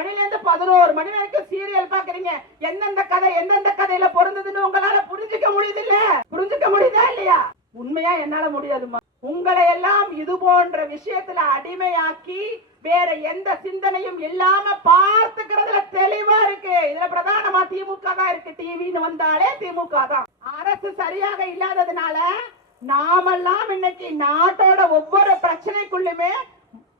மணில இருந்து 11 மணி வரைக்கும் சீரியல் பாக்குறீங்க. எந்தெந்த கதை எந்தெந்த கதையில பொருந்ததுன்னு உங்களால புரிஞ்சுக்க முடியுது இல்ல? புரிஞ்சுக்க முடியுதா இல்லையா? உண்மையா என்னால முடியாதுமா. உங்களை எல்லாம் இது போன்ற விஷயத்துல அடிமையாக்கி வேற எந்த சிந்தனையும் இல்லாம பார்த்துக்கிறதுல தெளிவா இருக்கு. இதுல பிரதானமா திமுக தான் இருக்கு. டிவின்னு வந்தாலே திமுக தான். அரசு சரியாக இல்லாததுனால நாமெல்லாம் இன்னைக்கு நாட்டோட ஒவ்வொரு பிரச்சனைக்குள்ளுமே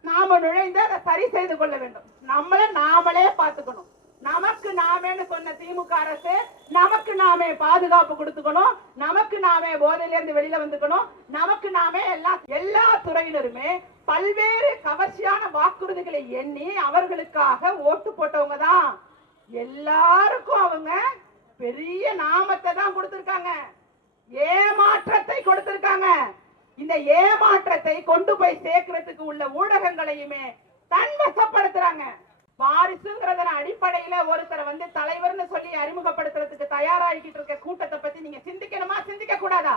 நாம நுழைந்து அதை சரி செய்து கொள்ள வேண்டும். நம்மள நாமளே பார்த்துக்கணும். நமக்கு நாமேன்னு சொன்ன திமுக அரசு நமக்கு நாமே பாதுகாப்பு கொடுத்துக்கணும். நமக்கு நாமே போதையில இருந்து வெளியில வந்துக்கணும். நமக்கு நாமே எல்லா துறையினருமே பல்வேறு கவர்ச்சியான வாக்குறுதிகளை எண்ணி அவர்களுக்காக ஓட்டு போட்டவங்க தான். எல்லாருக்கும் அவங்க பெரிய நாமத்தை தான் கொடுத்திருக்காங்க, ஏமாற்றத்தை கொடுத்திருக்காங்க. இந்த ஏமாற்றத்தை கொண்டு போய் சேர்க்கிறதுக்கு உள்ள ஊடகங்களையுமே தன்வசப்படுத்துறாங்க. வாரிசுங்கிறத அடிப்படையில ஒருத்தரை வந்து தலைவர்னு சொல்லி அறிமுகப்படுத்துறதுக்கு தயாராகிட்டு இருக்க கூட்டத்தை பத்தி நீங்க சிந்திக்கணுமா, சிந்திக்க கூடாதா?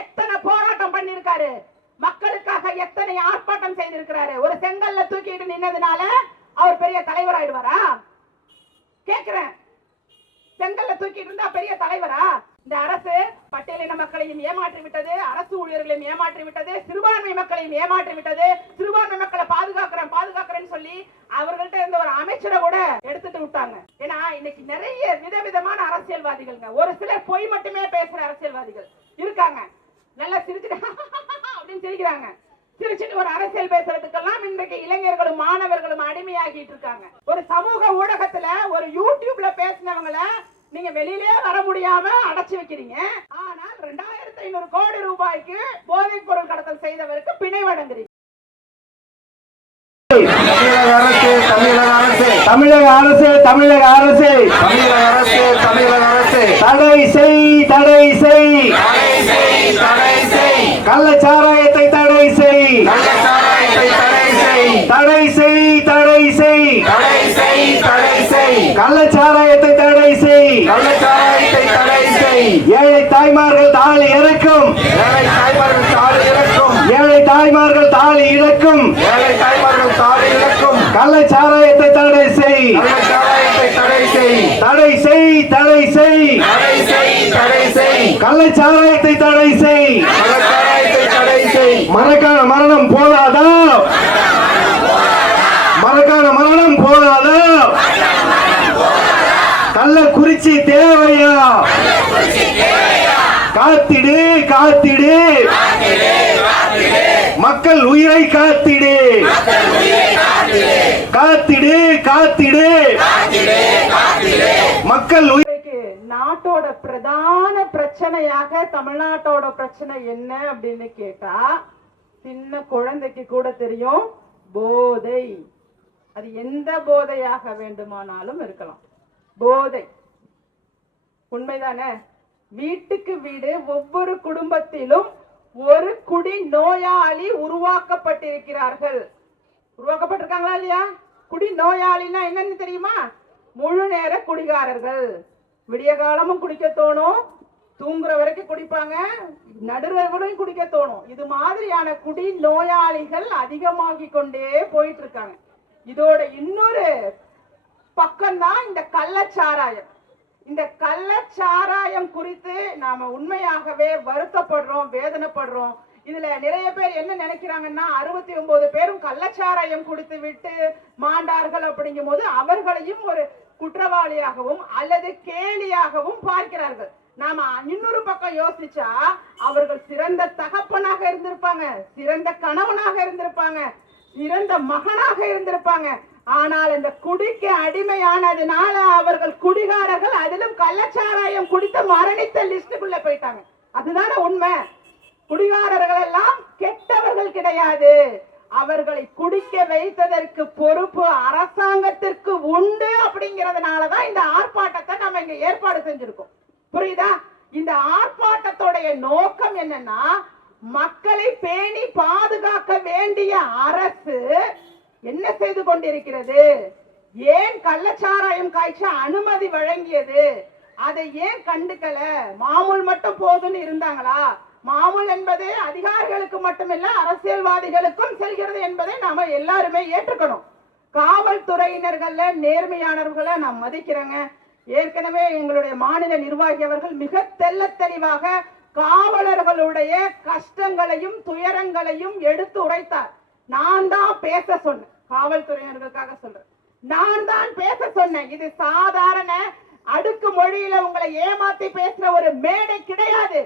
எத்தனை போராட்டம் பண்ணிருக்காரு, மக்களுக்காக எத்தனை ஆர்ப்பாட்டம் செய்திருக்கிறாரு. ஒரு செங்கல்ல தூக்கிட்டு நின்னதுனால அவர் பெரிய தலைவர் ஆயிடுவாரா? கேக்குறேன். செங்கல்ல தூக்கிட்டு இருந்தா பெரிய தலைவரா? இந்த அரசு பட்டியலின மக்களையும் ஏமாற்றி விட்டது, அரசு ஊழியர்களையும் ஏமாற்றி விட்டது, சிறுபான்மை மக்களையும் ஏமாற்றி விட்டது. சிறுபான்மை மக்களை பாதுகாக்கிறேன்னு சொல்லி அவர்கள்ட்ட இருந்த ஒரு அமைச்சரை கூட எடுத்துட்டு விட்டாங்க. ஏன்னா இன்னைக்கு நிறைய விதவிதமான அரசியல்வாதிகள், ஒரு சிலர் பொய் மட்டுமே பேசுற அரசியல்வாதிகள் இருக்காங்க. நல்லா சிரிச்சுட்டு அப்படின்னு சிரிக்கிறாங்க. சிரிச்சுட்டு ஒரு அரசியல் பேசுறதுக்கெல்லாம் இன்றைக்கு இளைஞர்களும் மாணவர்களும் அடிமையாகிட்டு இருக்காங்க. ஒரு சமூக ஊடகத்துல ஒரு யூடியூப்ல பேசினவங்கள நீங்க வெளியிலே வர முடியாம அடைச்சு வைக்கிறீங்க. ஆனால் 2500 கோடி ரூபாய்க்கு போதைப் பொருள் கடத்தல் செய்தவருக்கு பிணை வழங்குறீங்க. தமிழக அரசு தடை செய் கள்ளச்சாராயத்தை தடை செய் கள்ளச்சாராயத்தை தடை செய். ஏழை தாய்மார்கள் தாலி இறக்கும், ஏழை தாய்மார்கள் தாலி இழக்கும். கள்ளச்சாராயத்தை தடை செய், கள்ளச்சாராயத்தை தடை செய். மரக்கான மரணம் போதாதா? மரக்கான மரணம் போதாதா? கள்ளக்குறிச்சி தேவையா? காத்திடு மக்கள் உயிரை காத்திடு மக்கள் உயிருக்கு. நாட்டோட பிரதான பிரச்சனையாக தமிழ்நாட்டோட பிரச்சனை என்ன அப்படின்னு கேட்டா சின்ன குழந்தைக்கு கூட தெரியும், போதை. அது எந்த போதையாக வேண்டுமானாலும் இருக்கலாம். போதை உண்மைதானே? வீட்டுக்கு வீடு ஒவ்வொரு குடும்பத்திலும் ஒரு குடி நோயாளி உருவாக்கப்பட்டிருக்கிறார்கள். உருவாக்கப்பட்டிருக்காங்களா இல்லையா? குடி நோயாளின்னா என்னன்னு தெரியுமா? முழு நேர குடிகாரர்கள். விடிய காலமும் குடிக்க தோணும், தூங்குற வரைக்கும் குடிப்பாங்க, நடுரவிலும் குடிக்க தோணும். இது மாதிரியான குடி நோயாளிகள் அதிகமாகி கொண்டே போயிட்டு இருக்காங்க. இதோட இன்னொரு பக்கம் தான் இந்த கள்ளச்சாராயம். இந்த கள்ளச்சாராயம் குறித்து நாம உண்மையாகவே வருத்தப்படுறோம், வேதனைப்படுறோம். இதுல நிறைய பேர் என்ன நினைக்கிறாங்கன்னா 69 பேரும் கள்ளச்சாராயம் குடித்து விட்டு மாண்டார்கள் அப்படிங்கும் போது அவர்களையும் ஒரு குற்றவாளியாகவும் அல்லது கேலியாகவும் பார்க்கிறார்கள். நாம இன்னொரு பக்கம் யோசிச்சா அவர்கள் சிறந்த தகப்பனாக இருந்திருப்பாங்க, சிறந்த கணவனாக இருந்திருப்பாங்க, சிறந்த மகனாக இருந்திருப்பாங்க. ஆனால் இந்த குடிக்கு அடிமையானதுனால அவர்கள் குடிகாரர்கள், அதிலும் கள்ளச்சாராயம் குடித்த மரணித்த லிஸ்டுக்குள்ள போயிட்டாங்க. அதுதானே உண்மை. குடிகாரர்கள் எல்லாம் கெட்டவர்கள் கிடையாது. அவர்களை குடிக்க வைத்ததற்கு பொறுப்பு அரசாங்கத்திற்கு உண்டு. அப்படிங்கறதுனாலதான் இந்த ஆர்ப்பாட்டத்தை நம்ம இங்க ஏற்பாடு செஞ்சிருக்கோம். புரியுதா? இந்த ஆர்ப்பாட்டத்தோடைய நோக்கம் என்னன்னா, மக்களை பேணி பாதுகாக்க வேண்டிய அரசு என்ன செய்து கொண்டிருக்கிறது? ஏன் கள்ளச்சாராயம் காய்ச்ச அனுமதி வழங்கியது? அதை ஏன் கண்டுக்கல? மாமூல் மட்டும் போதுன்னு இருந்தாங்களா? மாமூல் என்பது அதிகாரிகளுக்கு மட்டுமில்ல அரசியல்வாதிகளுக்கும் செல்கிறது என்பதை நாம எல்லாருமே ஏற்றுக்கணும். காவல்துறையினர்கள்ல நேர்மையானவர்களை நான் மதிக்கிறேங்க. ஏற்கனவே எங்களுடைய மாநில நிர்வாகி அவர்கள் மிக தெள்ளத் தெளிவாக காவலர்களுடைய கஷ்டங்களையும் துயரங்களையும் எடுத்து உரைத்தார். நான் தான் பேச சொன்னேன், காவல்துறையினர்களுக்காக சொல்றேன், நான் தான் பேச சொன்னேன். இது சாதாரண அடுக்கு மொழியில உங்களை ஏமாத்தி பேசுற ஒரு மேடை கிடையாது.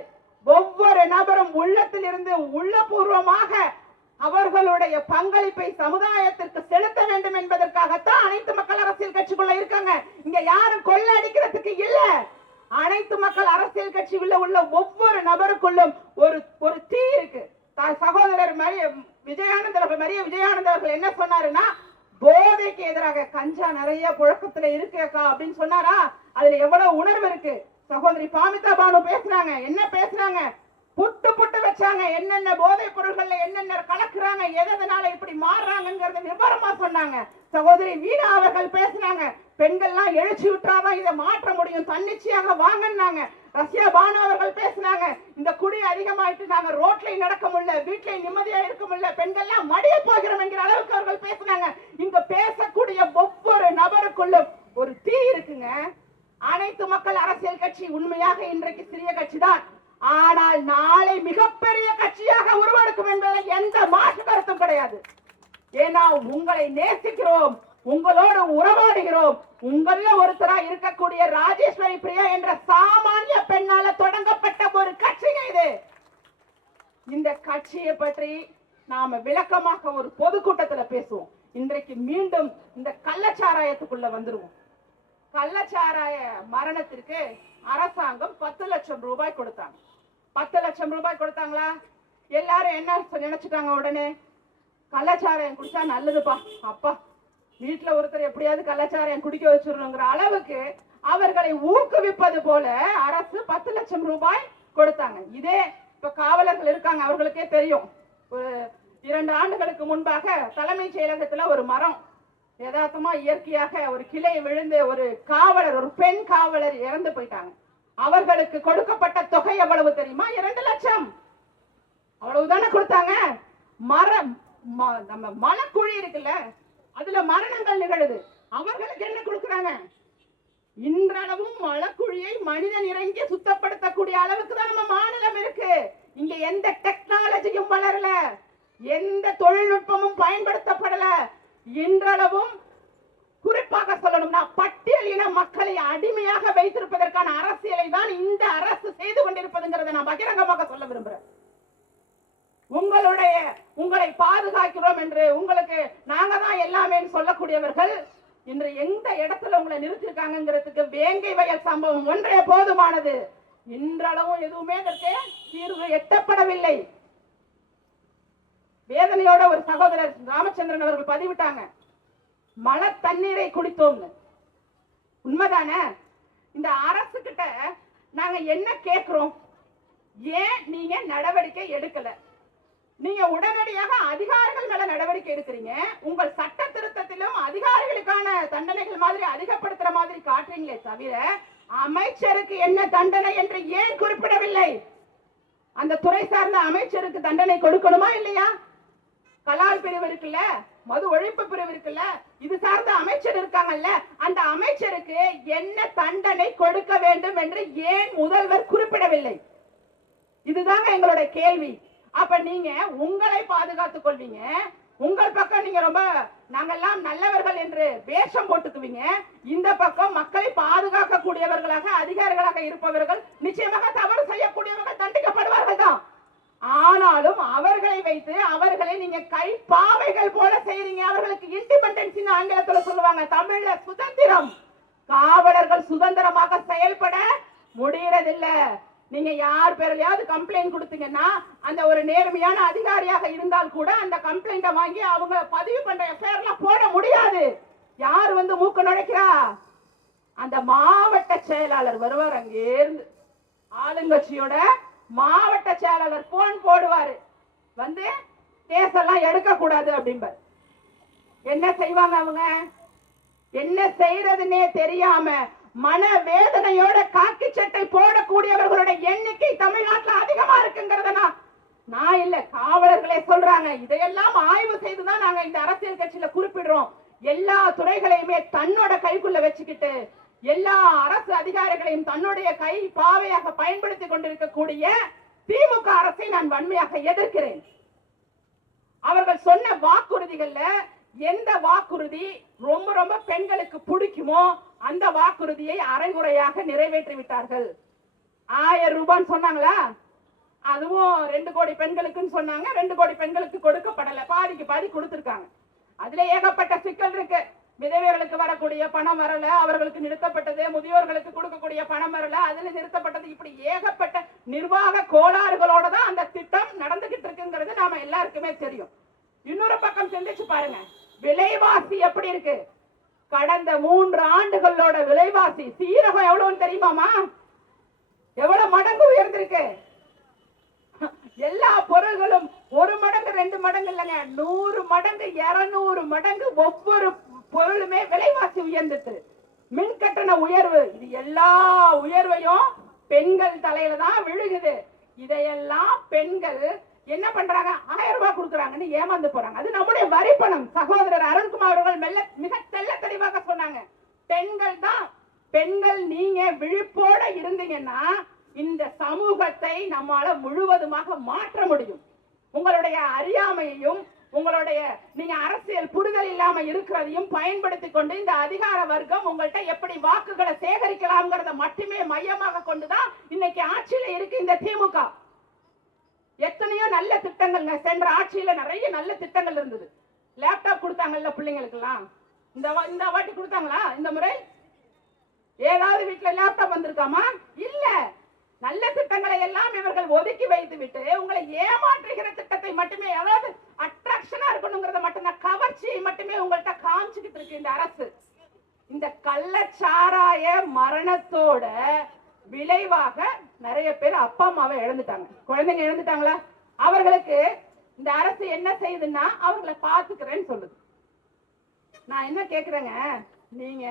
ஒவ்வொரு நபரும் உள்ளத்தில் இருந்து உள்ளபூர்வமாக அவர்களுடைய பங்களிப்பை சமுதாயத்திற்கு செலுத்த வேண்டும் என்பதற்காகத்தான் அனைத்து மக்கள் அரசியல் கட்சிக்குள்ள இருக்காங்க. இங்க யாரும் கொள்ளை அடிக்கிறதுக்கு இல்ல. அனைத்து மக்கள் அரசியல் கட்சிக்குள்ள உள்ள ஒவ்வொரு நபருக்குள்ளும் ஒரு தீ இருக்கு. சகோதரர் விஜயானந்தர் அவர்கள் என்ன சொன்னாருன்னா, போதைக்கு எதிராக கஞ்சா நிறைய புழக்கத்துல இருக்கா அப்படின்னு சொன்னாரா? அதுல எவ்வளவு உணர்வு இருக்கு. சகோதரி பாமிதா பானு பேசுறாங்க, என்ன பேசுறாங்க, புட்டு புட்டு வச்சாங்க, என்னென்ன போதைப் பொருள்கள்ல என்னென்ன கலக்குறாங்க, எதனால இப்படி மாறுறாங்கிறத விவரமா சொன்னாங்க. சகோதரி வீணா அவர்கள் பேசினாங்க, பெண்கள்லாம் எழுச்சி விட்டாதான் இதை மாற்ற முடியும், தன்னிச்சையாக வாங்கினாங்க. ரஷ்யா பானு அவர்கள் பேசினாங்க, இந்த குடி அதிகமாயிட்டு நாங்க ரோட்ல நடக்க முடியல, வீட்டுல நிம்மதியா இருக்க முடியல, பெண்கள்லாம் மடிய போகிறோம் என்கிற அளவுக்கு அவர்கள் பேசினாங்க. இங்க பேசக்கூடிய ஒவ்வொரு நபருக்குள்ளும் ஒரு தீ இருக்குங்க. அனைத்து மக்கள் அரசியல் கட்சி உண்மையாக இன்றைக்கு சிறிய கட்சி தான், ஆனால் நாளை மிகப்பெரிய கட்சியாக உருவெடுக்கும் என்பதில் எந்த மாற்று கருத்தும் கிடையாது. ஏன்னா உங்களை நேசிக்கிறோம், உங்களோடு உறவாடுகிறோம். உங்கள ஒருத்தரா இருக்கக்கூடிய ராஜேஸ்வரி பிரியா என்ற சாமானிய பெண்ணால தொடங்கப்பட்ட ஒரு கட்சிங்க இது. இந்த கட்சியை பற்றி நாம விளக்கமாக ஒரு பொதுக்கூட்டத்துல பேசுவோம். இன்றைக்கு மீண்டும் இந்த கள்ளச்சாராயத்துக்குள்ள வந்துருவோம். கள்ளச்சாராய மரணத்திற்கு அரசாங்கம் 10 லட்சம் ரூபாய் கொடுத்தாங்க. 10 லட்சம் ரூபாய் கொடுத்தாங்களா? எல்லாரும் என்ன நினைச்சிட்டாங்க? உடனே கள்ளச்சாராயம் குடிச்சா நல்லதுப்பா, அப்பா வீட்டுல ஒருத்தர் எப்படியாவது கள்ளச்சாராயம் குடிக்க வச்சிடணுங்கிற அளவுக்கு அவர்களை ஊக்குவிப்பது போல அரசு 10 லட்சம் ரூபாய் கொடுத்தாங்க. இதே இப்ப காவலர்கள் இருக்காங்க, அவர்களுக்கே தெரியும். ஒரு 2 ஆண்டுகளுக்கு முன்பாக தலைமைச் செயலகத்துல ஒரு மரம் யதார்த்தமா இயற்கையாக ஒரு கிளை விழுந்து ஒரு காவலர், ஒரு பெண் காவலர் இறந்து போயிட்டாங்க. அவர்களுக்கு கொடுக்கப்பட்ட தொகை எவ்வளவு தெரியுமா? 2 லட்சம். அவ்வளவுதானே கொடுத்தாங்க. மரம் நம்ம மலைக்குழி இருக்குல்ல, அதுல மரணங்கள் நிகழுது, அவர்களுக்கு என்ன கொடுக்குறாங்க? இன்றளவும் மலைக்குழியை மனிதன் இறங்கி சுத்தப்படுத்தக்கூடிய அளவுக்கு தான் நம்ம மாநிலம் இருக்கு. இங்க எந்த டெக்னாலஜியும் வளரல, எந்த தொழில்நுட்பமும் பயன்படுத்தப்படல. இன்றளவும் குறிப்பாக சொல்லணும்னா பட்டியல் இன மக்களை அடிமையாக வைத்திருப்பதற்கான அரசியலை தான் இந்த அரசு செய்து கொண்டிருப்பதுங்கிறத நான் பகிரங்கமாக சொல்ல விரும்புறேன். உங்களை பாதுகாக்கிறோம் என்று உங்களுக்கு நாங்க தான் எல்லாமே சொல்லக்கூடியவர்கள் இன்று எந்த இடத்துல உங்களை நிறுத்திருக்காங்கிறதுக்கு வேங்கை வயல் சம்பவம் ஒன்றே போதுமானது. இன்றளவும் எதுவுமே இதற்கு தீர்வு எட்டப்படவில்லை. வேதனையோட ஒரு சகோதரர் ராமச்சந்திரன் அவர்கள் பதிவிட்டாங்க, மழை தண்ணீரை குடித்தோம். உண்மைதானே? இந்த அரசு கிட்ட நாங்க என்ன கேட்கிறோம்? ஏன் நீங்க நடவடிக்கை எடுக்கல? நீங்க உடனடியாக அதிகாரிகள் மேல நடவடிக்கை எடுக்கிறீங்க. உங்கள் சட்ட திருத்தத்திலும் அதிகாரிகளுக்கான தண்டனைகள் மாதிரி அதிகப்படுத்துற மாதிரி காட்டுறீங்களே தவிர அமைச்சருக்கு என்ன தண்டனை என்று ஏன் குறிப்பிடவில்லை? அந்த துறை சார்ந்த அமைச்சருக்கு தண்டனை கொடுக்கணுமா இல்லையா? கலால் பிரிவு இருக்குல்ல, மது ஒழிப்பு பிரிவு இருக்குல்ல, இது சார்ந்த அமைச்சர் இருக்காங்கல்ல, அந்த அமைச்சருக்கு என்ன தண்டனை கொடுக்க வேண்டும் என்று ஏன் முதல்வர் குறிப்பிடவில்லை? இதுதாங்க எங்களுடைய கேள்வி. அப்ப நீங்க உங்களை பாதுகாத்துக் கொள்வீங்க, உங்கள் பக்கம் நீங்க ரொம்ப நாங்கெல்லாம் நல்லவர்கள் என்று வேஷம் போட்டுக்குவீங்க. இந்த பக்கம் மக்களை பாதுகாக்க கூடியவர்களாக அதிகாரிகளாக இருப்பவர்கள் நிச்சயமாக தவறு செய்யக்கூடியவர்கள் தண்டிக்கப்படுவார்கள் தான். ஆனாலும் அவர்களை வைத்து அவர்களை நீங்க கை பாவைகள் போல செய்றீங்க. அவர்களுக்கு இண்டிபெண்டன்ஸ் ஆங்கிலத்துல சொல்லுவாங்க, தமிழ்ல சுதந்திரம். காவலர்கள் சுதந்திரமாக செயல்பட முடியறதில்லை. நீங்க யார் பேர்லயாவது கம்ப்ளைண்ட் கொடுத்தீங்கன்னா அந்த ஒரு நேர்மையான அதிகாரியாக இருந்தால் கூட அந்த கம்ப்ளைண்ட வாங்கி அவங்க பதிவு பண்ற எஃப்ஐஆர்லாம் போட முடியாது. யார் வந்து மூக்க நுழைக்கிறா? அந்த மாவட்ட செயலாளர் வருவார், அங்கே இருந்து ஆளுங்கட்சியோட மாவட்ட செயலாளர் போன் போடுவாரு, வந்து கேஸெல்லாம் எடுக்க கூடாது அப்படிம்பார். என்ன செய்வாங்க அவங்க? என்ன செய்யறதுன்னே தெரியாம மன வேதனையோட காக்கி சட்டை போடக்கூடியவர்களுடைய எண்ணிக்கை தமிழ்நாட்டில் அதிகமா இருக்குங்கிறத நான் இல்ல, காவலர்களே சொல்றாங்க. இதையெல்லாம் ஆய்வு செய்துதான் நாங்க இந்த அரசியல் கட்சியில குறிப்பிடுறோம். எல்லா துறைகளையுமே தன்னோட கைக்குள்ள வச்சுக்கிட்டு எல்லா அரசு அதிகாரிகளையும் தன்னுடைய கை பாவையாக பயன்படுத்தி கொண்டிருக்கக்கூடிய திமுக அரசை நான் வன்மையாக எதிர்க்கிறேன். அவர்கள் சொன்ன வாக்குறுதிகள்ல எந்த வாக்குறுதி ரொம்ப ரொம்ப பெண்களுக்கு பிடிக்குமோ அந்த வாக்குறுதியை அரைகுறையாக நிறைவேற்றி விட்டார்கள். 1000 ரூபான்னு சொன்னாங்களா, அதுவும் 2 கோடி பெண்களுக்குன்னு சொன்னாங்க. 2 கோடி பெண்களுக்கு கொடுக்கப்படல, பாதிக்கு பாதி கொடுத்திருக்காங்க. அதுல ஏகப்பட்ட சிக்கல் இருக்கு. விதவைகளுக்கு வரக்கூடிய பணம் வரல, அவர்களுக்கு நிறுத்தப்பட்டது, முதியோர்களுக்கு கொடுக்கக்கூடிய பணம் வரல, அதுல நிறுத்தப்பட்டது, இப்படி ஏகப்பட்ட நிர்வாக கோளாறுகளோட தான் அந்த திட்டம் நடந்துகிட்டு இருக்குங்கிறது நாம எல்லாருக்குமே தெரியும். இன்னொரு பக்கம் சிந்திச்சு பாருங்க, விலைவாசி எப்படி இருக்கு. கடந்த 3 ஆண்டுகளோட விலைவாசி சீரகம் எவ்வளவுன்னு தெரியுமாமா? எவ்வளவு மடங்கு உயர்ந்திருக்கு. எல்லா பொருள்களும் 1 மடங்கு 2 மடங்கு இல்லைங்க, 100 மடங்கு 200 மடங்கு ஒவ்வொரு பொருளுமே விலைவாசி உயர்ந்துட்டு. மின் கட்டண உயர்வு, இது எல்லா உயர்வையும் பெண்கள் தலையில தான் விழுகுது. இதையெல்லாம் பெண்கள் என்ன பண்றாங்க? 1000 ரூபாய் கொடுக்குறாங்கன்னு ஏமாந்து போறாங்க. அது நம்முடைய வரி பணம். சகோதரர் அருண்குமார் அவர்கள் மிக தெள்ள தெளிவாக சொன்னாங்க. பெண்கள் நீங்க விழிப்போட இருந்தீங்கன்னா இந்த சமூகத்தை நம்மால முழுவதுமாக மாற்ற முடியும். உங்களுடைய அறியாமையையும் உங்களுடைய நீங்க அரசியல் புரிதல் இல்லாம இருக்கிறதையும் பயன்படுத்தி கொண்டு இந்த அதிகார வர்க்கம் உங்கள்கிட்ட எப்படி வாக்குகளை சேகரிக்கலாம்ங்கிறத மட்டுமே மையமாக கொண்டுதான் இன்னைக்கு ஆட்சியில இருக்கு இந்த திமுக. எத்தனையோ நல்ல திட்டங்கள் சென்ற ஆட்சியில நிறைய நல்ல திட்டங்கள் இருந்தது. லேப்டாப் கொடுத்தாங்கல்ல பிள்ளைங்களுக்கு எல்லாம், இந்த வாட்டி கொடுத்தாங்களா? இந்த முறை ஏதாவது வீட்டுல லேப்டாப் வந்திருக்காமா? இல்ல. நல்ல திட்டங்களை எல்லாம் இவர்கள் ஒதுக்கி வைத்து விட்டு உங்களை ஏமாற்றுகிற திட்டத்தை மட்டுமே, அதாவது அட்ராக்ஷனா இருக்கணுங்கிறத மட்டும்தான், கவர்ச்சியை மட்டுமே உங்கள்கிட்ட காமிச்சுக்கிட்டு இருக்கு இந்த அரசு. இந்த கள்ளச்சாராய மரணத்தோட விளைவாக நிறைய பேர் அப்பா அம்மாவை இழந்துட்டாங்க, குழந்தைங்க இழந்துட்டாங்களா? அவர்களுக்கு இந்த அரசு என்ன செய்யுதுன்னா அவர்களை பாத்துக்கிறேன்னு சொல்லுது. நான் என்ன கேக்குறேங்க, நீங்க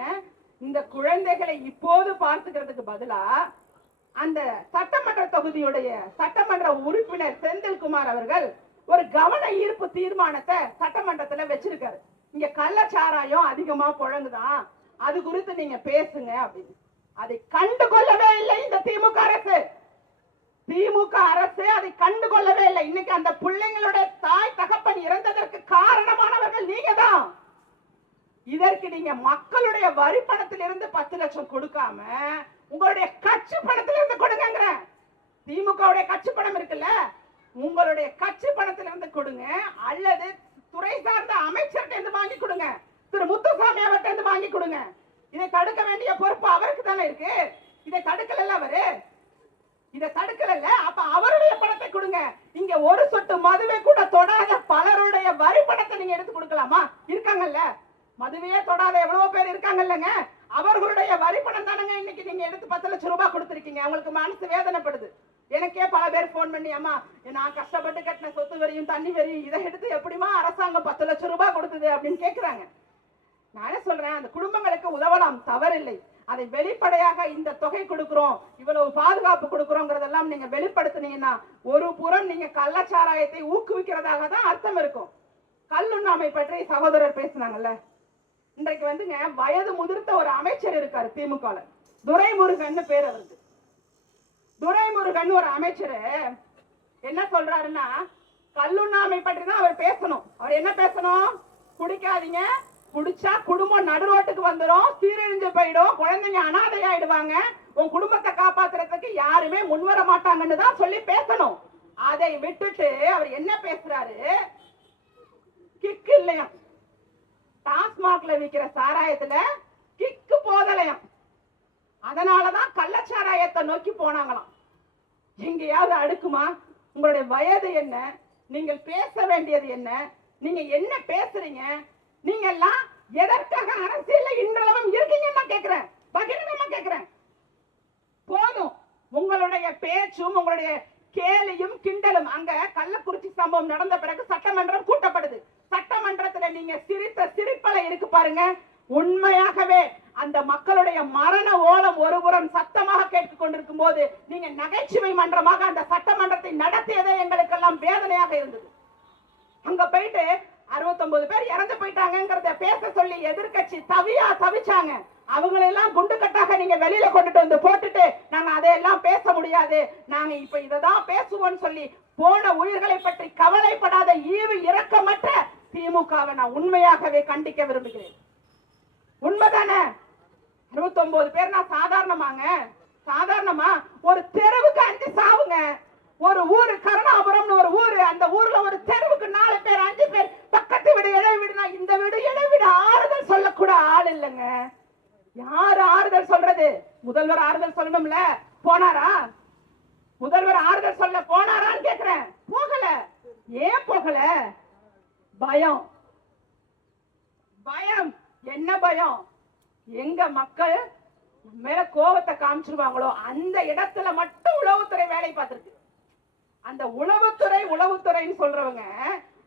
இந்த குழந்தைகளை இப்போது பார்த்துக்கிறதுக்கு பதிலா அந்த சட்டமன்ற தொகுதியுடைய சட்டமன்ற உறுப்பினர் செந்தில்குமார் அவர்கள் ஒரு கவன ஈர்ப்பு தீர்மானத்தை சட்டமன்றத்துல வச்சிருக்காரு. இங்க கள்ளச்சாராயம் அதிகமா புழங்குதான், அது குறித்து நீங்க பேசுங்க அப்படின்னு. அதை கண்டுகொள்ளவே இல்லை இந்த திமுக அரசு. அதை கண்டுகொள்ளவே இல்லை. இன்னைக்கு அந்த பிள்ளைங்களுடைய தாய் தகப்பன் இறந்ததற்கு காரணமானவர்கள் நீங்க தான். இதற்கு நீங்க மக்களுடைய வரி பணத்திலிருந்து 10 லட்சம் கொடுக்காம உங்களுடைய கட்சி பணத்திலிருந்து கொடுங்க. திமுகவுடைய கட்சி பணம் இருக்குல்ல, உங்களுடைய கட்சி பணத்திலிருந்து கொடுங்க, அல்லது துறை சார்ந்த அமைச்சர்கிட்ட வாங்கி கொடுங்க, திரு முத்துசாமி அவர்கிட்ட வாங்கி கொடுங்க. இதை தடுக்க வேண்டிய பொறுப்பு அவருக்கு தானே இருக்கு. இதை தடுக்கல அவரு, இதை தடுக்கல, அப்ப அவருடைய பணத்தை கொடுங்க. இங்க ஒரு சொட்டு மதுவை கூட தொடாத பலருடைய வரி பணத்தை நீங்க எடுத்து கொடுக்கலாமா? இருக்காங்கல்ல, மதுவையே தொடாத எவ்வளவு பேர் இருக்காங்கல்லங்க, அவர்களுடைய வரி பணம் தானங்க இன்னைக்கு நீங்க எடுத்து 10 லட்சம் ரூபாய் கொடுத்திருக்கீங்க. அவங்களுக்கு மனசு வேதனைப்படுது. எனக்கே பல பேர் போன் பண்ணி, அம்மா நான் கஷ்டப்பட்டு கட்டின சொத்து வரியும் தண்ணி வரியும் இதை எடுத்து எப்படிமா அரசாங்கம் 10 லட்சம் ரூபாய் கொடுத்தது அப்படின்னு கேட்கிறாங்க. நான் சொல்றேன், அந்த குடும்பங்களுக்கு உதவலாம், தவறில்லை. அதை வெளிப்படையாக இந்த தொகை கொடுக்கிறோம், இவ்வளவு பாதுகாப்பு கொடுக்கிறோங்கிறதெல்லாம் நீங்க வெளிப்படுத்தினீங்கன்னா ஒரு புறம் நீங்க கள்ளச்சாராயத்தை ஊக்குவிக்கிறதாக தான் அர்த்தம் இருக்கும். கல்லுண்ணாமை பற்றி சகோதரர் பேசினாங்கல்ல, இன்றைக்கு வந்துங்க வயது முதிர்த்த ஒரு அமைச்சர் இருக்காரு திமுக, துரைமுருகன் பேர் அவருக்கு. துரைமுருகன் ஒரு அமைச்சர் என்ன சொல்றாருன்னா, கல்லுண்ணாமை பற்றி தான் அவர் பேசணும். அவர் என்ன பேசணும்? குடிக்காதீங்க, குடிச்சா குடும்பம் நடுரோட்டுக்கு வந்துடும், சீரழிஞ்சு போயிடும், குழந்தைங்க அனாதை ஆயிடுவாங்க, உன் குடும்பத்தை காப்பாத்துறதுக்கு யாருமே முன்வர மாட்டாங்கன்னு தான் சொல்லி பேசணும். அதை விட்டுட்டு அவர் என்ன பேசுறாரு? கிக்கு இல்லையா, டாஸ்மாக்ல விக்கிற சாராயத்துல கிக்கு போதலையாம், அதனாலதான் கள்ளச்சாராயத்தை நோக்கி போனாங்களாம். எங்கேயாவது அடுக்குமா? உங்களுடைய வயது என்ன? நீங்கள் பேச வேண்டியது என்ன? நீங்க என்ன பேசுறீங்க? நீங்க எல்லாம் எதற்காக அரசியல்ல இன்றளவும் இருக்கீங்கன்னு நான் கேட்கிறேன், பகிரங்கமா கேட்கிறேன். போதும் உங்களுடைய பேச்சும் உங்களுடைய கேலியும் கிண்டலும். அங்க கள்ளக்குறிச்சி சம்பவம் நடந்த பிறகு சட்டமன்றம் கூட்டப்படுது. சட்டமன்றத்துல நீங்க சிரித்த சிரிப்பலை இருக்கு பாருங்க, உண்மையாகவே அந்த மக்களுடைய மரண ஓலம் ஒருபுறம் சத்தமாக கேட்டுக் கொண்டிருக்கும் போது நீங்க நகைச்சுவை மன்றமாக அந்த சட்டமன்றத்தை நடத்தியதே எங்களுக்கெல்லாம் வேதனையாக இருந்தது. அங்க போயிட்டு 69 பேர் இறந்து போயிட்டாங்கிறத பேச சொல்லி எதிர்க்கட்சி தவிச்சாங்க. அவங்களெல்லாம் குண்டு கட்டாக நீங்க வெளியில கொண்டுட்டு வந்து போட்டுட்டு நாங்க அதையெல்லாம் பேச முடியாது, நாங்க இப்ப இததான் பேசுவோம்னு சொல்லி போன உயிர்களை பற்றி கவலைப்படாத ஈவு இரக்கமற்ற திமுகவை நான் உண்மையாகவே கண்டிக்க விரும்புகிறேன். உண்மைதானே? 69 பேர் நான் சாதாரணமா ஒரு தெருவுக்கு 5 சாவுங்க. ஒரு ஊரு கருணாபுரம் ஒரு ஊரு, அந்த ஊர்ல ஒரு தெருவுக்கு 4 பேர் 5 பேர் பக்கத்து வீடு இழை வீடுனா இந்த வீடு இழை வீடு ஆறுதல் சொல்லக்கூட ஆள் இல்லைங்க. யாரு ஆறுதல் சொல்றது? முதல்வர் ஆறுதல் சொல்லணும்ல, போனாரா? முதல்வர் ஆறுதல் சொல்ல போனாரான்னு கேக்குறேன். போகல. ஏன் போகல? பயம். என்ன பயம்? எங்க மக்கள் மேல கோபத்தை காமிச்சிருவாங்களோ அந்த இடத்துல மட்டும் உளவுத்துறை வேலை பார்த்திருக்கு. அந்த உளவுத்துறைன்னு சொல்றவங்க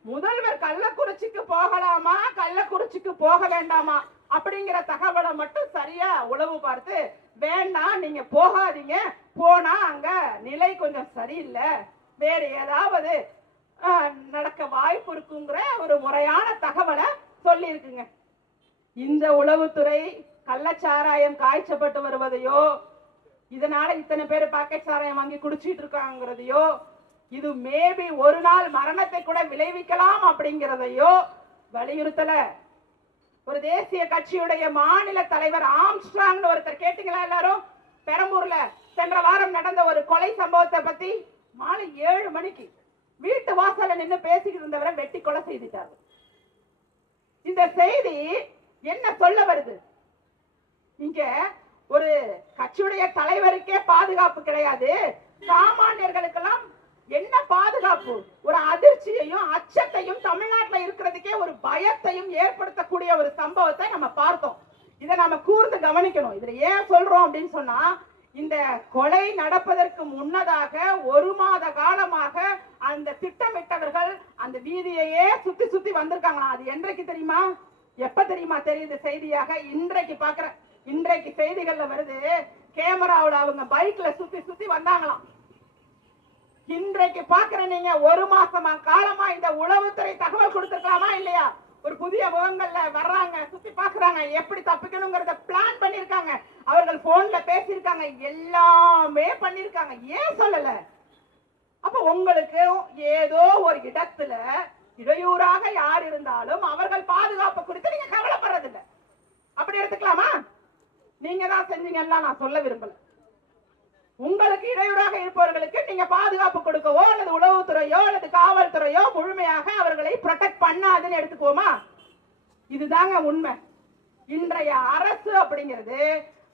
முதல்வர் கள்ளக்குறிச்சிக்கு போகலாமா கள்ளக்குறிச்சிக்கு போக வேண்டாமா அப்படிங்கிற தகவலை மட்டும் சரியா உளவு பார்த்து, வேண்டாம் நீங்க போகாதீங்க, போனா அங்க நிலை கொஞ்சம் சரியில்லை, வேற ஏதாவது நடக்க வாய்ப்பு இருக்குங்கிற ஒரு முறையான தகவலை சொல்லி இருக்குங்க. இந்த உளவுத்துறை கள்ளச்சாராயம் காய்ச்சப்பட்டு வருவதையோ, இதனால இத்தனை பேர் பாக்கெட் சாராயம் வாங்கி குடிச்சிட்டு இருக்காங்கிறதையோ, இது மேபி ஒரு நாள் மரணத்தை கூட விளைவிக்கலாம் அப்படிங்கிறதையோ வலியுறுத்தல. ஒரு தேசிய கட்சியுடைய மாநில தலைவர் ஆம்ஸ்ட்ராங் ஒருத்தர் கேட்டீங்களா எல்லாரும்? பெரம்பூர்ல சென்ற வாரம் நடந்த ஒரு கொலை சம்பவத்தை பத்தி மாலை 7 மணிக்கு வீட்டு வாசல்ல நின்று பேசிக்கிட்டு இருந்தவரை வெட்டி கொலை செய்துட்டாங்க. இந்த செய்தி என்ன சொல்ல வருது? இங்க ஒரு கட்சியுடைய தலைவருக்கே பாதுகாப்பு கிடையாது, சாமானியர்களுக்கெல்லாம் என்ன பாதுகாப்பு? ஒரு அதிர்ச்சியையும் அச்சத்தையும் தமிழ்நாட்டில் இருக்கிறதுக்கே ஒரு பயத்தையும் ஏற்படுத்தக்கூடிய ஒரு சம்பவத்தை நம்ம பார்த்தோம். இதை நம்ம கூர்ந்து கவனிக்கணும். இதுல ஏன் சொல்றோம் அப்படின்னு சொன்னா, இந்த கொலை நடப்பதற்கு முன்னதாக 1 மாத காலமாக அந்த திட்டமிட்டவர்கள் அந்த வீதியையே சுத்தி வந்திருக்காங்களாம். அது என்றைக்கு தெரியுமா? எப்ப தெரியுமா தெரியுது செய்தியாக? இன்றைக்கு பாக்குறேன், இன்றைக்கு செய்திகள்ல வருது, கேமராவோட அவங்க பைக்ல சுத்தி வந்தாங்களாம். இன்றைக்கு பாக்குற நீங்க 1 மாசமா காலமா இந்த உளவுத்துறை தகவல் கொடுத்திருக்கலாமா இல்லையா? ஒரு புதிய முகங்கள்ல வர்றாங்க, சுத்தி பாக்குறாங்க, எப்படி தப்பிக்கணுங்கிறத பிளான் பண்ணிருக்காங்க, அவர்கள் போன்ல பேசியிருக்காங்க, எல்லாமே பண்ணிருக்காங்க. ஏன் சொல்லல? அப்ப உங்களுக்கு ஏதோ ஒரு இடத்துல இடையூறாக யார் இருந்தாலும் அவர்கள் பாதுகாப்பு குறித்து நீங்க கவலைப்படுறதில்லை, அப்படி எடுத்துக்கலாமா? நீங்க தான் செஞ்சீங்கன்னா நான் சொல்ல விரும்பல. உங்களுக்கு இடையூறாக இருப்பவர்களுக்கு நீங்க பாதுகாப்பு கொடுக்கவோ அல்லது உளவுத்துறையோ அல்லது காவல்துறையோ முழுமையாக அவர்களை ப்ரொடெக்ட் பண்ணாதுன்னு எடுத்துக்குவோமா? இதுதாங்க உண்மை. இன்றைய அரசு அப்படிங்கிறது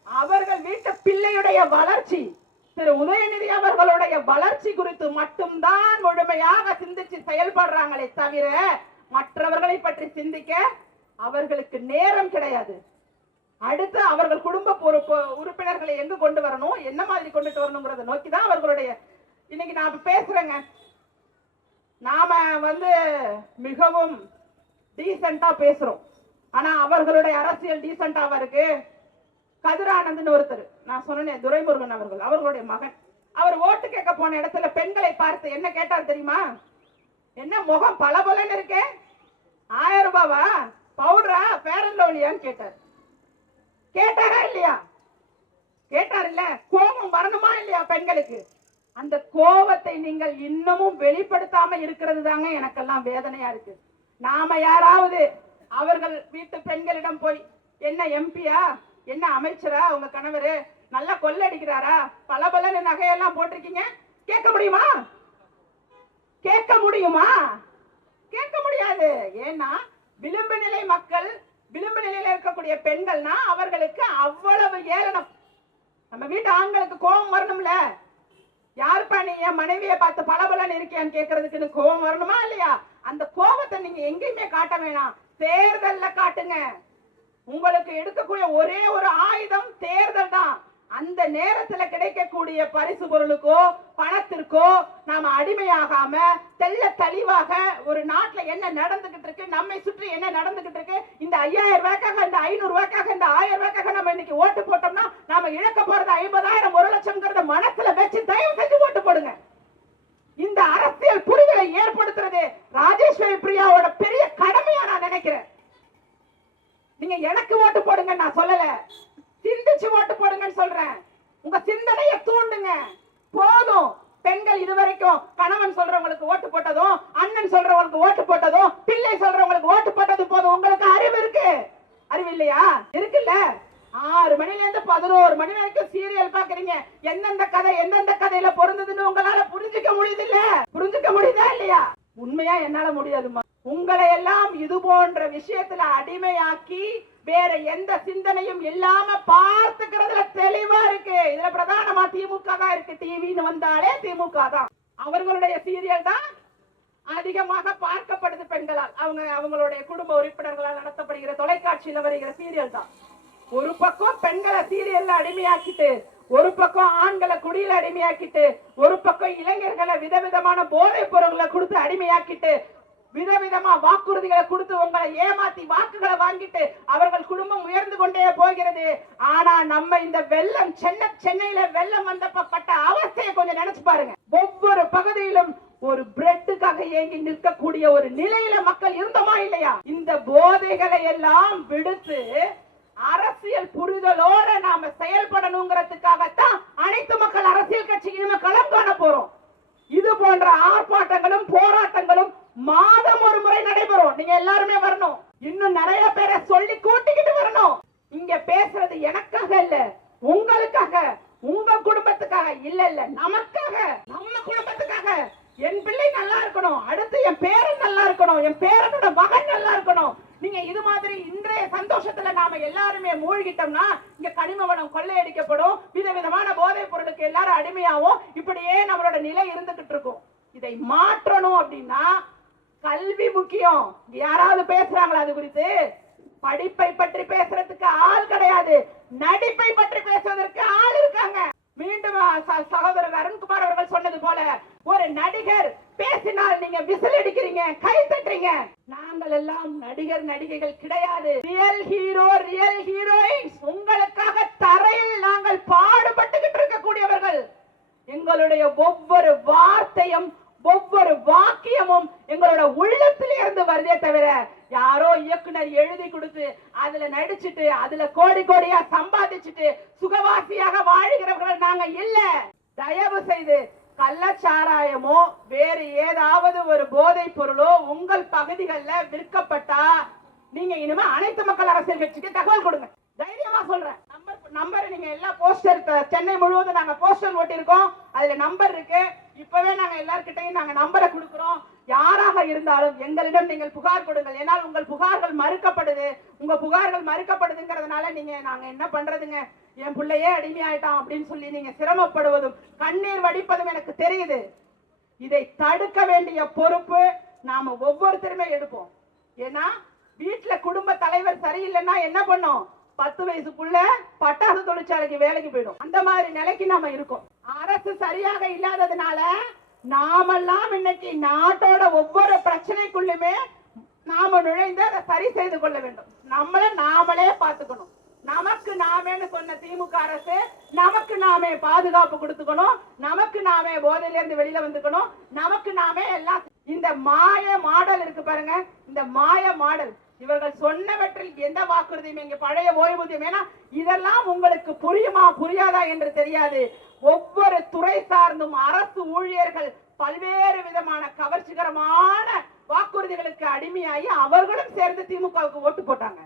அவர்கள் வீட்டு பிள்ளையுடைய வளர்ச்சி, திரு உதயநிதி அவர்களுடைய வளர்ச்சி குறித்து மட்டும்தான் முழுமையாக சிந்திச்சு செயல்படுறாங்களே தவிர மற்றவர்களை பற்றி சிந்திக்க அவர்களுக்கு நேரம் கிடையாது. அடுத்து அவர்கள் குடும்ப உறுப்பினர்களை எங்க கொண்டு வரணும், என்ன மாதிரி கொண்டுட்டு வரணுங்கிறத நோக்கிதான் அவர்களுடைய இன்னைக்கு நாம பேசுறேங்க. நாம மிகவும் டீசென்டா பேசுறோம், ஆனா அவர்களுடைய அரசியல் டீசென்டாவா இருக்கு? கதிரானந்த் ஒருத்தர், நான் சொன்னேன் துரைமுருகன் அவர்களுடைய மகன், அவர் ஓட்டு கேட்க போன இடத்துல பெண்களை பார்த்து என்ன கேட்டார் தெரியுமா? என்ன முகம் பளபளன்னு இருக்கு, 1000 ரூபாவா, பவுடரா, ஃபேர் அண்ட் லவ்லியான்னு கேட்டார். கேட்டாரா இல்லையா? கேட்டார் இல்ல. கோபம் வரணுமா இல்லையா பெண்களுக்கு? அந்த கோபத்தை நீங்கள் இன்னமும் வெளிப்படுத்தாம இருக்கிறது தாங்க எனக்கெல்லாம் வேதனையா இருக்கு. நாம யாராவது அவர்கள் வீட்டு பெண்களிடம் போய், என்ன எம்பியா, என்ன அமைச்சரா, உங்க கணவரு நல்லா கொள்ளடிக்கிறாரா, பலபலன்னு நகையெல்லாம் போட்டிருக்கீங்க, கேட்க முடியுமா? கேட்க முடியாது. ஏன்னா விளிம்பு நிலை மக்கள், விளிம்பு நிலையில இருக்கக்கூடிய பெண்கள்னா அவர்களுக்கு அவ்வளவு ஏளனம். நம்ம வீட்டு ஆண்களுக்கு கோபம் வரணும்ல, யாருப்பா நீ என் மனைவியை பார்த்து பலபலன்னு இருக்கியான்னு கேட்கறதுக்குன்னு கோபம் வரணுமா இல்லையா? அந்த கோபத்தை நீங்க எங்கேயுமே காட்ட வேணாம், தேர்தல்ல காட்டுங்க. உங்களுக்கு எடுக்கக்கூடிய ஒரே ஒரு ஆயுதம் தேர்தல் தான். அந்த நேரத்துல கிடைக்கக்கூடிய பரிசு பொருளுக்கோ பணத்திற்கோ நாம அடிமையாகாம தெள்ள தெளிவாக ஒரு நாட்டுல என்ன நடந்துகிட்டு இருக்கு, நம்மை சுற்றி என்ன நடந்துகிட்டு இருக்கு, இந்த 5000 ரூபாய்க்காக, இந்த 500 ரூபாய்க்காக, இந்த 1000 ரூபாய்க்காக நம்ம இன்னைக்கு ஓட்டு போட்டோம்னா நாம இழக்க போறது 50,000 1 லட்சம் மனசுல வச்சு தயவு செஞ்சு ஓட்டு போடுங்க. இந்த இந்த அரசியல் புரிதலை ஏற்படுத்துறது ராஜேஸ்வரி பிரியாவோட பெரிய கடமையா நான் நினைக்கிறேன். நீங்க எனக்கு ஓட்டு போடுங்க நான் சொல்லல, சிந்திச்சு ஓட்டு போடுங்கன்னு சொல்றேன். உங்க சிந்தனையை தூண்டுங்க. போதும், பெண்கள் இதுவரைக்கும் கணவன் சொல்றவங்களுக்கு ஓட்டு போட்டதும், அண்ணன் சொல்றவங்களுக்கு ஓட்டு போட்டதும், பிள்ளை சொல்றவங்களுக்கு ஓட்டு போட்டது போதும். உங்களுக்கு அறிவு இருக்கு, அறிவு இல்லையா? இருக்குல்ல. 6 மணில இருந்து 11 மணி வரைக்கும் சீரியல் பாக்குறீங்க. எந்தெந்த கதையில பொருந்ததுன்னு உங்களால புரிஞ்சுக்க முடியுது இல்ல? புரிஞ்சுக்க முடியுதா இல்லையா? உண்மையா என்னால முடியாதுமா. உங்களை எல்லாம் இது போன்ற விஷயத்துல அடிமையாக்கி வேற எந்த சிந்தனையும் இல்லாம பார்த்துக்கிறதுல தெளிவா இருக்கு. இதுல பிரதானமா திமுக தான் இருக்கு. டிவின்னு வந்தாலே திமுக தான். அவர்களுடைய சீரியல் தான் அதிகமாக பார்க்கப்படுது பெண்களால். அவங்களுடைய குடும்ப உறுப்பினர்களால் நடத்தப்படுகிற தொலைக்காட்சியில வருகிற சீரியல் தான். ஒரு பக்கம் பெண்களை சீரியல்ல அடிமையாக்கிட்டு, ஒரு பக்கம் ஆண்களை குடியில அடிமையாக்கிட்டு, ஒரு பக்கம் இளைஞர்களை விதவிதமான போதைப் பொருட்களை கொடுத்து அடிமையாக்கிட்டு, விதவிதமா வாக்குறுதிகளை கொடுத்து உங்களை ஏமாத்தி வாக்குகளை வாங்கிட்டு அவர்கள் குடும்பம் உயர்ந்து கொண்டே போகிறது. ஆனா நம்ம இந்த வெள்ளம் சென்னையில வெள்ளம் வந்தப்பட்ட அவஸ்தையை கொஞ்சம் நினைச்சு பாருங்க. ஒவ்வொரு பகுதியிலும் ஒரு பிரெட்டுக்காக ஏங்கி நிற்கக்கூடிய ஒரு நிலையில மக்கள் இருந்தோமா இல்லையா? இந்த போதைகளை எல்லாம் விடுத்து அரசியல் புரிதலோட நாம செயல்படணுங்கிறதுக்காகத்தான் அனைத்து மக்கள் அரசியல் கட்சிக்கு நம்ம களம் காண போறோம். இது போன்ற ஆர்ப்பாட்டங்களும் போராட்டங்களும் மாதம் ஒரு முறை நடைபெறும். நீங்க எல்லாருமே வரணும். இன்னும் நிறைய பேரை சொல்லி கூட்டிக்கிட்டு வரணும். இங்க பேசுறது எனக்காக இல்ல, உங்களுக்காக, உங்க குடும்பத்துக்காக இல்ல, நமக்காக, நம்ம குடும்பத்துக்காக. என் பிள்ளை நல்லா இருக்கணும், அடுத்து என் பேரன் நல்லா இருக்கணும், என் பேரனோட மகன் நல்லா இருக்கணும். நீங்க இது மாதிரி இன்றைய சந்தோஷத்துல நாம எல்லாருமே மூழ்கிட்டோம்னா இங்க கனிம வளம் கொள்ளையடிக்கப்படும், விதவிதமான போதைப் பொருளுக்கு எல்லாரும் அடிமையாவும், இப்படியே நம்மளோட நிலை இருந்துகிட்டு இருக்கும். இதை மாற்றணும் அப்படின்னா கல்வி முக்கியம். யாராவது பேசுறாங்களா அது குறித்து? படிப்பை பற்றி பேசுறதுக்கு ஆள் கிடையாது, நடிப்பை பற்றி பேசுவதற்கு ஆள் இருக்காங்க. மீண்டும் சகோதரர் அருண்குமார் அவர்கள் சொன்னது போல, ஒரு நடிகர் பேசினால் நீங்க விசில் அடிக்கிறீங்க, கை தட்டுறீங்க. நாங்கள் எல்லாம் நடிகர் நடிகைகள் கிடையாது. Real hero, real heroines. உங்களுக்காக தரையில் நாங்கள் பாடுபட்டுக்கிட்டு இருக்கக்கூடியவர்கள். எங்களுடைய ஒவ்வொரு வார்த்தையும் ஒவ்வொரு வாக்கியமும் எங்களோட உள்ளத்தில இருந்து வருதே தவிர யாரோ இயக்குனர் எழுதி கொடுத்து அதுல நடிச்சிட்டு அதுல கோடி கோடியா சம்பாதிச்சுட்டு சுகவாசியாக வாழ்கிறவர்கள் நாங்க இல்ல. தயவு செய்து கள்ளச்சாராயமோ வேறு ஏதாவது ஒரு போதைப் பொருளோ உங்கள் பகுதிகளில் விற்கப்பட்டா நீங்க இனிமே அனைத்து மக்கள் அரசியல் கட்சிக்கு தகவல் கொடுங்க. தைரியமா சொல்றேன். நம்பர் நீங்க எல்லா போஸ்டர் சென்னை முழுவதும் நாங்க போஸ்டர் ஓட்டிருக்கோம். அதுல நம்பர் இருக்கு. இப்பவே நாங்க எல்லார்கிட்டையும் நாங்க நம்பரை கொடுக்கிறோம். யாராக இருந்தாலும் எங்களிடம் நீங்கள் புகார் கொடுங்கள். ஏனால் உங்கள் புகார்கள் மறுக்கப்படுது. உங்க புகார்கள் மறுக்கப்படுதுங்கிறதுனால நாங்க என்ன பண்றதுங்க, என் பிள்ளையே அடிமையாயிட்டான் அப்படின்னு சொல்லி நீங்க சிரமப்படுவதும் கண்ணீர் வடிப்பதும் எனக்கு தெரியுது. இதை தடுக்க வேண்டிய பொறுப்பு நாம ஒவ்வொருத்தருமே எடுப்போம். ஏன்னா வீட்டுல குடும்ப தலைவர் சரியில்லைன்னா என்ன பண்ணோம்? 10 வயசுக்குள்ள பட்டாசு தொழிற்சாலைக்கு வேலைக்கு போயிடும். அந்த மாதிரி நிலைக்கு நாம இருக்கோம். அரசு சரியாக இல்லாததுனால நாமெல்லாம் இன்னைக்கு நாட்டோட ஒவ்வொரு பிரச்சனைக்குள்ளுமே நாம நுழைந்து அதை சரி செய்து கொள்ள வேண்டும். நாமளே பார்த்துக்கணும். நமக்கு நாமேன்னு சொன்ன திமுக அரசு நமக்கு நாமே பாதுகாப்பு கொடுத்துக்கணும், நமக்கு நாமே போதையில இருந்து வெளியில வந்துக்கணும், நமக்கு நாமே எல்லாம். இந்த மாய மாடல் இருக்கு பாருங்க, இந்த மாய மாடல் இவர்கள் சொன்னவற்றில் எந்த வாக்குறுதியும் இங்க பழைய ஓய்வூதியம், ஏன்னா இதெல்லாம் உங்களுக்கு புரியுமா புரியாதா என்று தெரியாது. ஒவ்வொரு துறை சார்ந்தும் அரசு ஊழியர்கள் பல்வேறு விதமான கவர்ச்சிகரமான வாக்குறுதிகளுக்கு அடிமையாகி அவர்களும் சேர்ந்து திமுகவுக்கு ஓட்டு போட்டாங்க.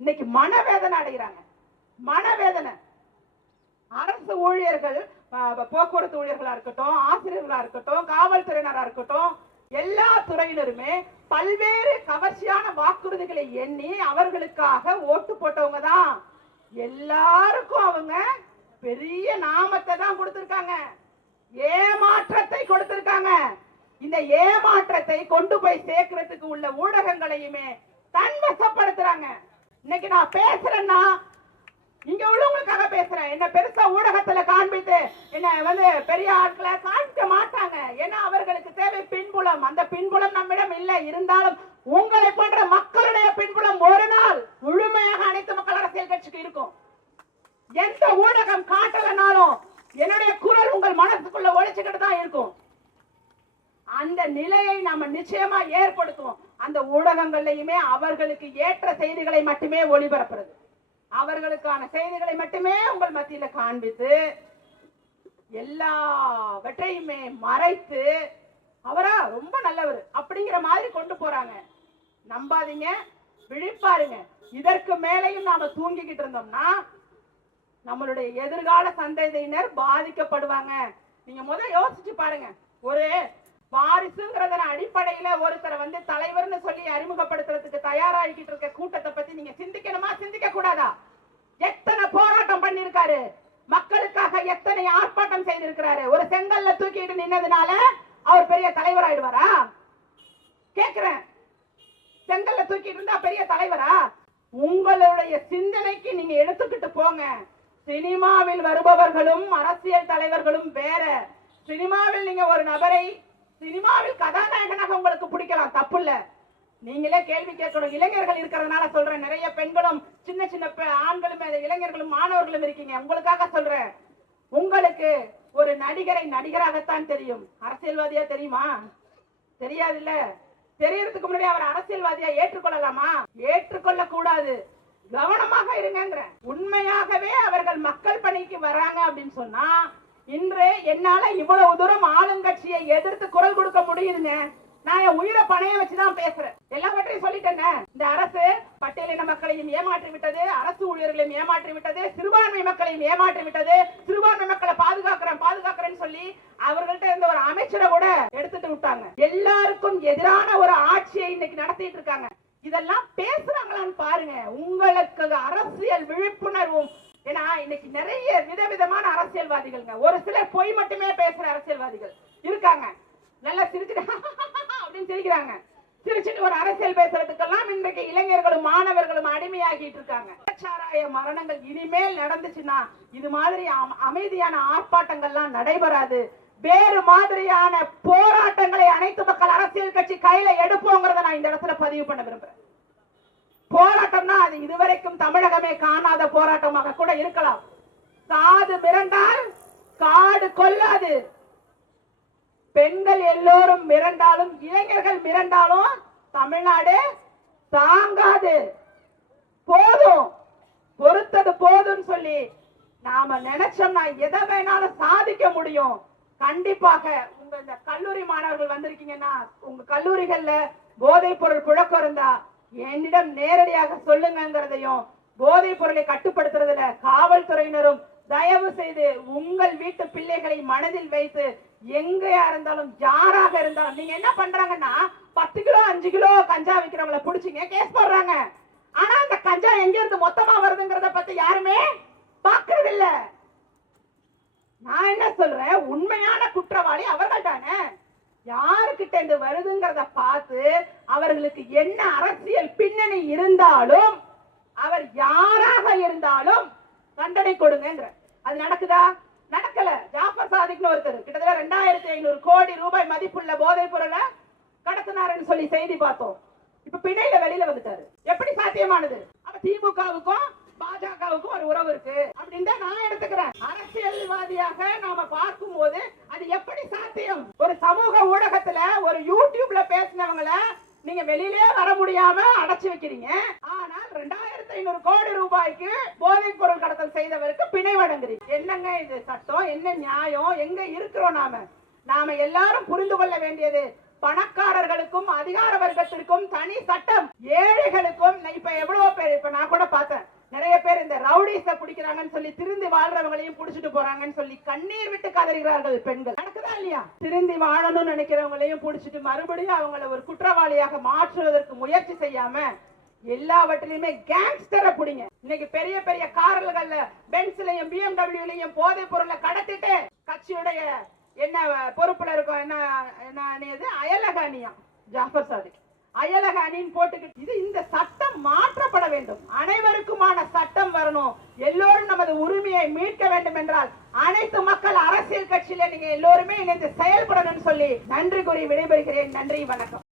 இன்னைக்கு மனவேதனை அடைகிறாங்க. மனவேதனை. அரசு ஊழியர்கள், போக்குவரத்து ஊழியர்களா இருக்கட்டும், ஆசிரியர்களா இருக்கட்டும், காவல்துறையினரா இருக்கட்டும், எல்லா துறையினருமே பல்வேறு கவர்ச்சியான வாக்குறுதிகளை எண்ணி அவர்களுக்காக ஓட்டு போட்டவங்க தான். எல்லாருக்கும் அவங்க பெரிய நாமத்தை தான் கொடுத்திருக்காங்க, ஏமாற்றத்தை கொடுத்திருக்காங்க. இந்த ஏமாற்றத்தை கொண்டு போய் சேர்க்கிறதுக்கு உள்ள ஊடகங்களையுமே தன்வசப்படுத்துறாங்க. இன்னைக்கு நான் பேசுறேன்னா இங்க உள்ளவங்களுக்காக பேசுறேன். என்ன பெருசா ஊடகத்துல காண்பித்து என்ன பெரிய ஆட்களை காண்பிக்க மாட்டாங்க. ஏன்னா அவர்களுக்கு தேவை பின்புலம். அந்த பின்புலம் நம்மிடம் இல்லை. இருந்தாலும் உங்களை போன்ற மக்களுடைய பின்புலம் ஒரு நாள் முழுமையாக அனைத்து மக்கள் அரசியல் கட்சிக்கு இருக்கும். எந்த ஊடகம் காட்டலனாலும் என்னுடைய குரல் உங்கள் மனசுக்குள்ள ஒழிச்சுக்கிட்டு தான் இருக்கும். அந்த நிலையை நாம நிச்சயமா ஏற்படுத்துவோம். அந்த ஊடகங்கள்லயுமே அவர்களுக்கு ஏற்ற செய்திகளை மட்டுமே ஒளிபரப்புறது, அவர்களுக்கான செய்திகளை மட்டுமே உங்கள் மத்தியில காண்பித்து எல்லாவற்றையுமே மறைத்து அவரா ரொம்ப நல்லவர் அப்படிங்கிற மாதிரி கொண்டு போறாங்க. நம்பாதீங்க, விழிப்பாருங்க. இதற்கு மேலையும் நாம தூங்கிக்கிட்டு இருந்தோம்னா நம்மளுடைய எதிர்கால சந்ததியினர் பாதிக்கப்படுவாங்க. நீங்க முதல்ல யோசிச்சு பாருங்க. ஒரு வாரிசுங்கிறத அடிப்படையில ஒருத்தரை வந்து தலைவர்னு சொல்லி அறிமுகப்படுத்துறதுக்கு தயாராகிட்டு இருக்க கூட்டத்தை பத்தி நீங்க சிந்திக்கணுமா, சிந்திக்க கூடாதா? எத்தனை போராட்டம் பண்ணிருக்காரு, மக்களுக்காக எத்தனை ஆர்ப்பாட்டம் செய்திருக்கிறாரு. ஒரு செங்கல்ல தூக்கிட்டு நின்னதுனால அவர் பெரிய தலைவர் ஆயிடுவாரா? கேக்குறேன். செங்கல்ல தூக்கிட்டு இருந்தா பெரிய தலைவரா? உங்களுடைய சிந்தனைக்கு நீங்க எடுத்துக்கிட்டு போங்க. சினிமாவில் வருபவர்களும் அரசியல் தலைவர்களும் வேற. சினிமாவில் நீங்க ஒரு நபரை சினிமாவில் கதாநாயகனாக உங்களுக்கு பிடிக்கலாம், தப்பு இல்ல. நீங்களே கேள்வி கேட்கணும். இளைஞர்கள் இருக்கிறதுனால சொல்றேன். நிறைய பெண்களும் சின்ன சின்ன ஆண்களும் இளைஞர்களும் மாணவர்களும் இருக்கீங்க. உங்களுக்காக சொல்றேன். உங்களுக்கு ஒரு நடிகரை நடிகராகத்தான் தெரியும், அரசியல்வாதியா தெரியுமா? தெரியாது இல்ல. தெரியறதுக்கு முன்னாடி அவர் அரசியல்வாதியா ஏற்றுக்கொள்ளலாமா? ஏற்றுக்கொள்ள கூடாது. கவனமாக இருங்க. உண்மையாகவே அவர்கள் மக்கள் பணிக்கு வராங்க அப்படின்னு சொன்னா இன்று என்னால இவ்வளவு தூரம் ஆளுங்கட்சியை எதிர்த்து குரல் கொடுக்க முடியுதுங்க. நான் என் உயிரை பணைய வச்சுதான் பேசுறேன். எல்லாவற்றையும் சொல்லிட்டேங்க. இந்த அரசு பட்டியலின மக்களையும் ஏமாற்றி விட்டது, அரசு ஊழியர்களையும் ஏமாற்றி விட்டது, சிறுபான்மை மக்களையும் ஏமாற்றி விட்டது. சிறுபான்மை மக்களை பாதுகாக்கிறேன்னு சொல்லி அவர்கள்ட்ட இருந்த ஒரு அமைச்சரை கூட எடுத்துட்டு விட்டாங்க. எல்லாருக்கும் எதிரான ஒரு ஆட்சியை இன்னைக்கு நடத்திட்டு இருக்காங்க. இதெல்லாம் பேசுறாங்களான்னு பாருங்க. உங்களுக்கு அரசியல் விழிப்புணர்வும், ஏன்னா இன்னைக்கு நிறைய விதவிதமான அரசியல்வாதிகள்ங்க. ஒரு சிலர் பொய் மட்டுமே பேசுற அரசியல்வாதிகள் இருக்காங்க. நல்லா சிரிச்சுட்டு அப்படின்னு சிரிக்கிறாங்க. சிரிச்சுட்டு ஒரு அரசியல் பேசுறதுக்கெல்லாம் இன்றைக்கு இளைஞர்களும் மாணவர்களும் அடிமையாகிட்டு இருக்காங்க. சாராய மரணங்கள் இனிமேல் நடந்துச்சுன்னா இது மாதிரி அமைதியான ஆர்ப்பாட்டங்கள்லாம் நடைபெறாது. வேறு மாதிரியான போராட்டங்களை அனைத்து மக்கள் அரசியல் கட்சி கையில எடுப்போங்கிறத நான் இந்த இடத்துல பதிவு பண்ண விரும்புறேன். போராட்டம்னா அது இதுவரைக்கும் தமிழகமே காணாத போராட்டமாக கூட இருக்கலாம். காது மிரண்டால் காடு கொல்லாது. பெண்கள் எல்லோரும் மிரண்டாலும் இளைஞர்கள் மிரண்டாலும் தமிழ்நாடு தாங்காது. போதும், பொறுத்தது போதும்னு சொல்லி நாம நினைச்சோம்னா எதை வேணாலும் சாதிக்க முடியும். கண்டிப்பாக உங்க இந்த கல்லூரி மாணவர்கள் வந்திருக்கீங்கன்னா உங்க கல்லூரிகள்ல போதைப் பொருள் புழக்கம் இருந்தா என்னிடம் நேரடியாக சொல்லுங்கிறதையும், போதைப் பொருளை கட்டுப்படுத்துறதுல காவல்துறையினரும் தயவு செய்து உங்கள் வீட்டு பிள்ளைகளை மனதில் வைத்து எங்கயா இருந்தாலும் யாராக இருந்தாலும் நீங்க என்ன பண்றாங்கன்னா 10 கிலோ 5 கிலோ கஞ்சா விக்கிறவங்களை புடிச்சிங்க, கேஸ் போடுறாங்க. ஆனா அந்த கஞ்சா எங்க இருந்து மொத்தமா வருதுங்கிறத பத்தி யாருமே பாக்குறது இல்ல. நான் என்ன சொல்றேன், உண்மையான குற்றவாளி அவர்கள் தானே. யாருக்கிட்ட இருந்து வருதுங்கிறத பார்த்து அவர்களுக்கு என்ன அரசியல் பின்னணி இருந்தாலும் அவர் யாராக இருந்தாலும் தண்டனை கொடுங்க. அது நடக்குதா? நடக்கல. ஜாஃபர் சாதிக்னு ஒருத்தர் கிட்டத்தட்ட 2500 கோடி ரூபாய் மதிப்புள்ள போதைப் பொருளை கடத்தினாருன்னு சொல்லி செய்தி பார்த்தோம். இப்ப பிணையில வெளியில வந்துட்டாரு. எப்படி சாத்தியமானது? அப்ப திமுகவுக்கும் பாஜகவுக்கும் ஒரு உறவு இருக்கு அப்படின்னு நான் எடுத்துக்கிறேன். அரசியல்வாதியாக நாம பார்க்கும் போது அது எப்படி சாத்தியம்? ஒரு சமூக ஊடகத்துல ஒரு யூடியூப்ல பேசினவங்கள நீங்க வெளியிலே வர முடியாம அடைச்சு வைக்கிறீங்க. ஆனால் 2500 கோடி ரூபாய்க்கு போதைப் பொருள் கடத்தல் செய்தவருக்கு பிணை வழங்குறீங்க. என்னங்க இது சட்டம்? என்ன நியாயம்? எங்க இருக்கிறோம் நாம எல்லாரும் புரிந்து கொள்ள வேண்டியது, பணக்காரர்களுக்கும் அதிகார வர்க்கத்திற்கும் தனி சட்டம், ஏழைகளுக்கும். இப்ப எவ்வளவு பேர், இப்ப நான் கூட பார்த்தேன், நிறைய பேர் இந்த ரவுடிஸ பிடிக்கிறாங்கன்னு சொல்லி திருந்தி வாழ்றவங்களையும் புடிச்சிட்டு போறாங்கன்னு சொல்லி கண்ணீர் விட்டு கதறுகிறார்கள் பெண்கள். நடக்குதா இல்லையா? திருந்தி வாழணும்னு நினைக்கிறவங்களையும் புடிச்சிட்டு மறுபடியும் அவங்களை ஒரு குற்றவாளியாக மாற்றுவதற்கு முயற்சி செய்யாம எல்லாவற்றிலுமே கேங்ஸ்டரை பிடிங்க. இன்னைக்கு பெரிய பெரிய கார்கள்ல பென்ஸ்லயும் BMW-லயும் போதைப் பொருளை கடத்திட்டு கட்சியுடைய என்ன பொறுப்புல இருக்கும், என்ன அயலக அணியா ஜாஃபர் சாதிக் அயலக அணின்னு போட்டுக்கிட்டு இந்த சட்டம் மாற்றப்பட வேண்டும். அனைவருக்குமான சட்டம் வரணும். எல்லோரும் நமது உரிமையை மீட்க வேண்டும் என்றால் அனைத்து மக்கள் அரசியல் கட்சியில நீங்க எல்லோருமே இணைந்து செயல்படணும்னு சொல்லி நன்றி கூறி விடைபெறுகிறேன். நன்றி, வணக்கம்.